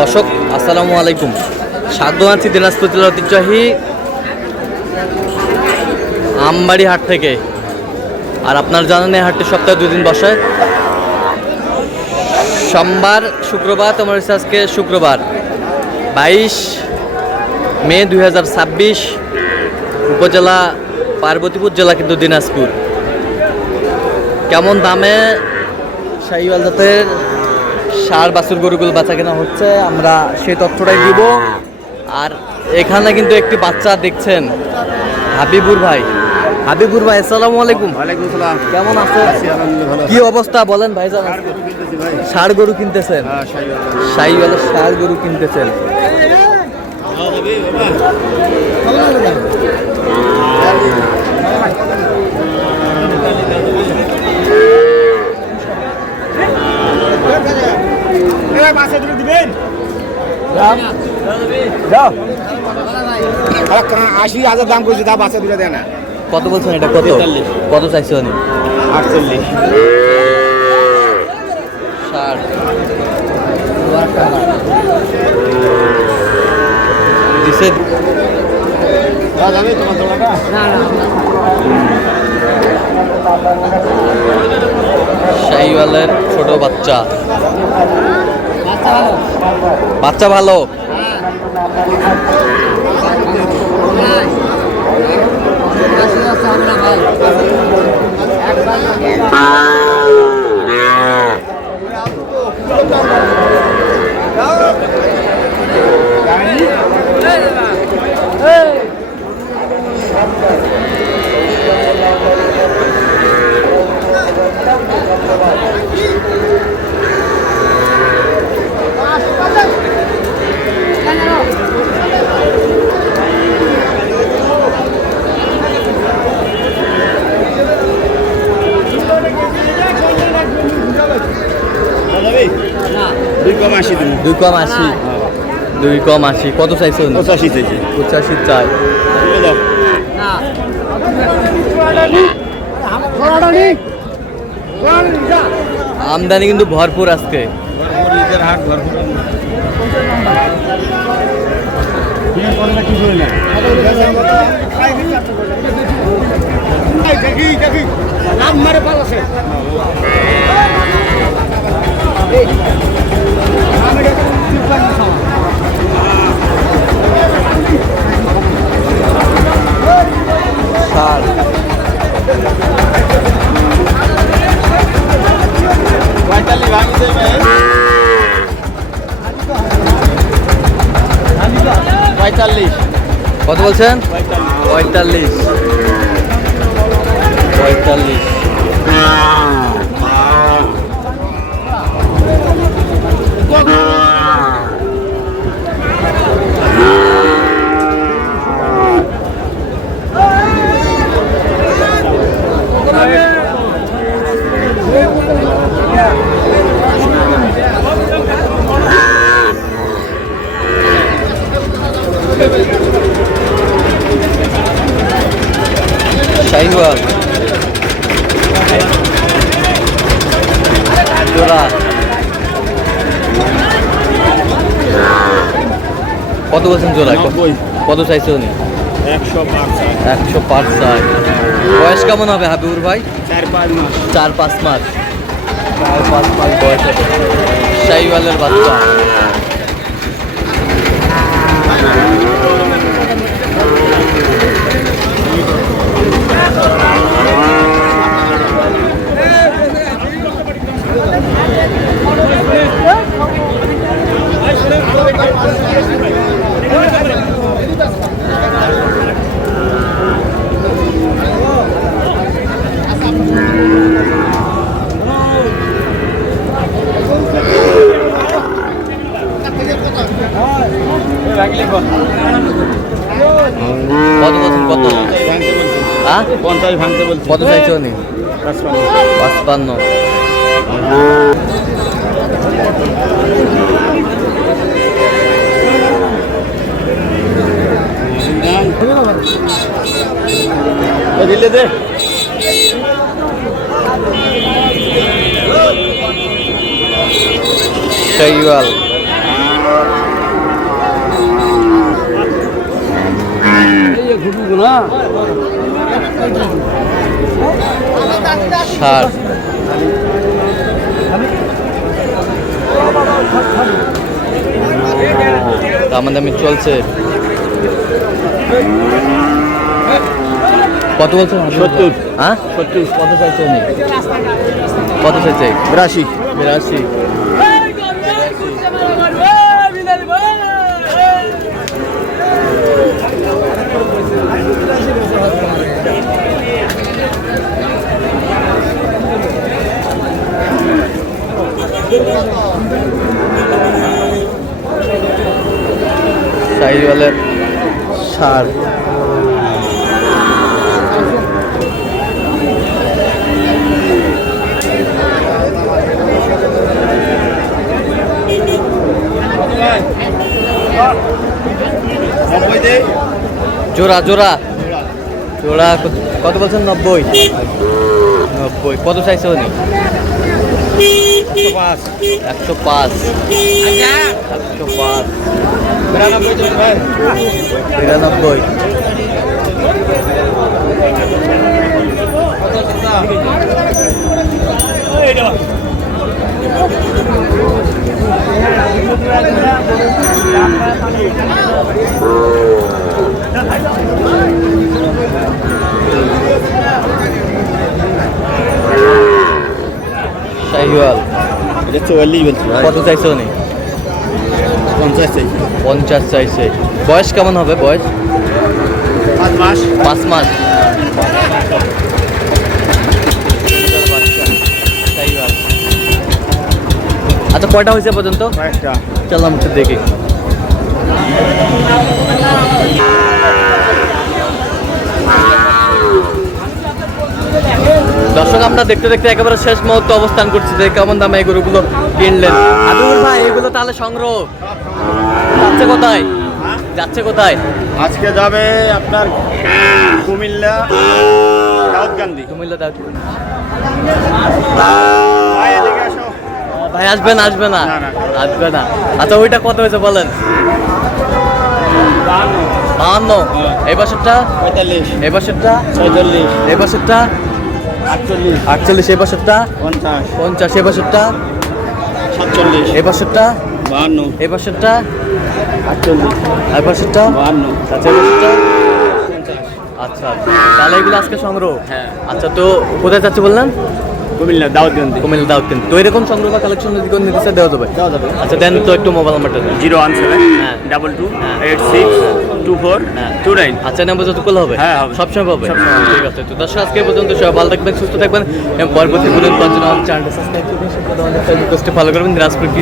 দর্শক আসসালামু আলাইকুম, স্বাগত জানাচ্ছি দিনাজপুর জেলার ঐতিহ্যবাহী আমবাড়ি হাট থেকে। আর আপনার জানেন এই হাটটি সপ্তাহে 2 দিন বসে, সোমবার শুক্রবার। তোমার হচ্ছে আজকে শুক্রবার 22 মে 2026, উপজেলা পার্বতীপুর, জেলা কিন্তু দিনাজপুর। কেমন দামে শাহিওয়াল জাতের ষাঁড় বাছুর গরুগুলো বেচা কেনা হচ্ছে আমরা সেই তথ্যটাই দিব। আর এখানে কিন্তু একটি বাচ্চা দেখছেন, হাবিবুর ভাই। হাবিবুর ভাই আসসালামু আলাইকুম। ওয়ালাইকুম সালাম। কেমন আছেন? কি অবস্থা বলেন ভাইজান? ষাঁড় গরু কিনতেছেন? শাহিওয়ালের ষাঁড় গরু কিনতেছেন। দিবেন 80,000 দাম কইছি, তা বাচ্চা দুটো দেয় না। কত বলছেন এটা? কত কত চাইছো? 48। ষাঁড় দিছে শাহিওয়ালের ছোট বাচ্চা। বাচ্চা ভালো। দুই কম আশি। 2 কম 80। কত চাইছো? 85 চাইছি। 85 চাই। আমদানি কিন্তু ভরপুর আজকে। কত বলছেন? 45। শাহিওয়াল জোড়া কত বলছেন জোড়া? কত চাইছে উনি? 105 চাই। বয়স কেমন হবে হাবিবুর ভাই? 4-5 মাস। 4-5 মাস বয়স হবে শাহিওয়ালের বাচ্চা। কত বলছেন? কত? 50 ভাঙতে বলছি। কত চাইছো উনি? 55। দিলে দে। শাহিওয়াল ষাট। দামাদামি চলছে। কত বলছেন? 70। হ্যাঁ 70। কত চাইছে উনি? কত চাইছে? 82। 82। সাইওয়ালের সার। জোড়া জোড়া জোড়া কত বলছেন? 90। 90। কত চাইছে উনি? 105। 105। 105। 93। শাহিওয়াল। এটা 44 বলছি ভাই। কত চাইছে উনি? 50 চাইছি। 50 চাইছে। বয়স কেমন হবে? বয়স 5 মাস। 5 মাস। আচ্ছা কয়টা হয়েছে পর্যন্ত? কয়েকটা। চল আমি একটু দেখি। দর্শক আমরা দেখতে দেখতে একেবারে শেষ মুহূর্তে অবস্থান করছি যে কেমন দামে এই গরুগুলো কিনলেন। আদুর ভাই এগুলো তাহলে সংগ্রহ যাচ্ছে কোথায়? যাচ্ছে কোথায়? আজকে যাবে আপনার কুমিল্লা দাউদকান্দি। কুমিল্লা দাও। ভাই এদিকে আসো। ভাই আসবে না? আসবে না? না, না। আসবে না। আচ্ছা ওইটা কত হয়েছে বলেন? 52। এই বছরটা? 45। এই বছরটা? 46। এই বছরটা? 48। 48। এই বছরটা? 50। 50। এই বছরটা? 47। এই বছরটা? 52। এই বছরটা? 48। এই বছরটা? 52। আচ্ছা এই বছরটা? আচ্ছা তাহলে এগুলো আজকে সংগ্রহ। হ্যাঁ। আচ্ছা তো কোথায় যাচ্ছে বললেন? কুমিল্লা দাউদকান্দি। কুমিল্লা দাও কিন্তু তো এরকম সংগ্রহ বা কালেকশন যদি কোনো নিতে চায় দেওয়া যাবে? দেওয়া যাবে। আচ্ছা দেন তো একটু মোবাইল নাম্বারটা দেন। 017 হ্যাঁ। 22 হ্যাঁ। 86 24 হ্যাঁ। 29। আচ্ছা নাম্বার যতগুলো হবে? হ্যাঁ, হবে। সবসময় হবে? সবসময় হবে। ঠিক আছে তো দর্শক আজকে পর্যন্ত সবাই ভালো থাকবেন, সুস্থ থাকবেন এবং পরবর্তী পর্যন্ত চ্যানেলটা সাবস্ক্রাইব করবেন, ফলো করবেন, দিনাজপুর কি